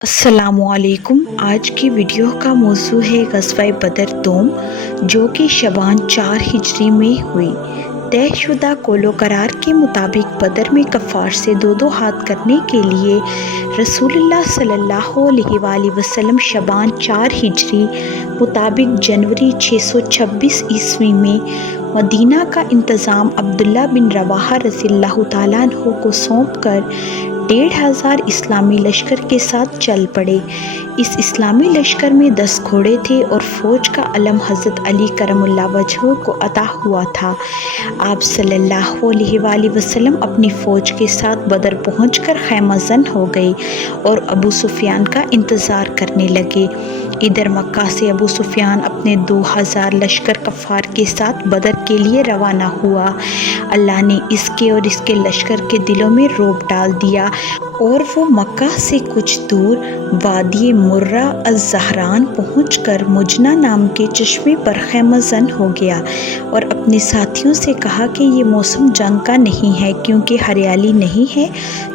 السلام علیکم۔ آج کی ویڈیو کا موضوع ہے غزوہ بدر دوم، جو کہ شعبان 4 ہجری میں ہوئی۔ طے شدہ قول و قرار کے مطابق بدر میں کفار سے دو ہاتھ کرنے کے لیے رسول اللہ صلی اللہ علیہ وآلہ وسلم شعبان 4 ہجری مطابق جنوری 626 عیسوی میں مدینہ کا انتظام عبداللہ بن رواحہ رضی اللہ تعالیٰ عنہ کو سونپ کر 1500 اسلامی لشکر کے ساتھ چل پڑے۔ اس اسلامی لشکر میں 10 گھوڑے تھے اور فوج کا علم حضرت علی کرم اللہ وجہہ کو عطا ہوا تھا۔ آپ صلی اللہ علیہ وآلہ وسلم اپنی فوج کے ساتھ بدر پہنچ کر خیمہ زن ہو گئے اور ابو سفیان کا انتظار کرنے لگے۔ ادھر مکہ سے ابو سفیان اپنے 2000 لشکر کفار کے ساتھ بدر کے لیے روانہ ہوا۔ اللہ نے اس کے اور اس کے لشکر کے دلوں میں رعب ڈال دیا اور وہ مکہ سے کچھ دور وادی مرہ الزہران پہنچ کر مجنہ نام کے چشمے پر خیمہ زن ہو گیا اور اپنے ساتھیوں سے کہا کہ یہ موسم جنگ کا نہیں ہے، کیونکہ ہریالی نہیں ہے،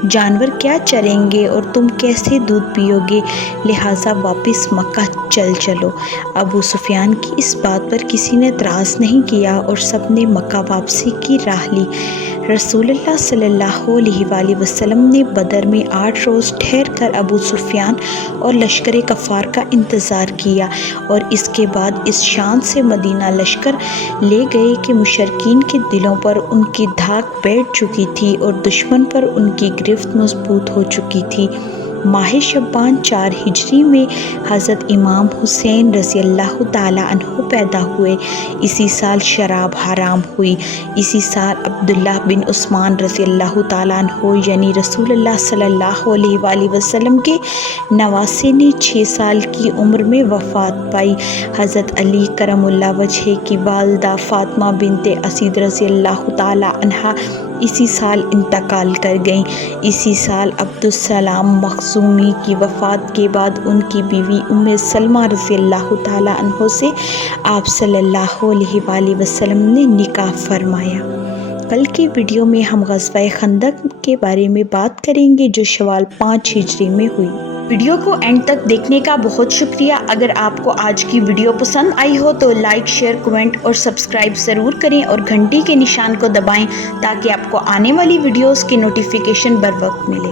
جانور کیا چریں گے اور تم کیسے دودھ پیو گے، لہٰذا واپس مکہ چلو۔ ابو سفیان کی اس بات پر کسی نے اعتراض نہیں کیا اور سب نے مکہ واپسی کی راہ لی۔ رسول اللہ صلی اللہ علیہ وآلہ وسلم نے بدر میں 8 روز ٹھہر کر ابو سفیان اور لشکر کفار کا انتظار کیا اور اس کے بعد اس شان سے مدینہ لشکر لے گئے کہ مشرکین کے دلوں پر ان کی دھاک بیٹھ چکی تھی اور دشمن پر ان کی گرفت مضبوط ہو چکی تھی۔ ماہ شعبان 4 ہجری میں حضرت امام حسین رضی اللہ تعالیٰ عنہ پیدا ہوئے۔ اسی سال شراب حرام ہوئی۔ اسی سال عبداللہ بن عثمان رضی اللہ تعالیٰ عنہ یعنی رسول اللہ صلی اللہ علیہ وآلہ وسلم کے نواسے نے 6 سال کی عمر میں وفات پائی۔ حضرت علی کرم اللہ وجہہ کی والدہ فاطمہ بنت اسید رضی اللہ تعالیٰ عنہا اسی سال انتقال کر گئیں۔ اسی سال عبدالسلام مخزومی کی وفات کے بعد ان کی بیوی ام سلمہ رضی اللہ تعالیٰ عنہ سے آپ صلی اللہ علیہ وآلہ وسلم نے نکاح فرمایا۔ کل کی ویڈیو میں ہم غزوہ خندق کے بارے میں بات کریں گے، جو شوال 5 ہجری میں ہوئی۔ ویڈیو کو اینڈ تک دیکھنے کا بہت شکریہ۔ اگر آپ کو آج کی ویڈیو پسند آئی ہو تو لائک، شیئر، کمنٹ اور سبسکرائب ضرور کریں اور گھنٹی کے نشان کو دبائیں تاکہ آپ کو آنے والی ویڈیوز کی نوٹیفیکیشن بر وقت ملے۔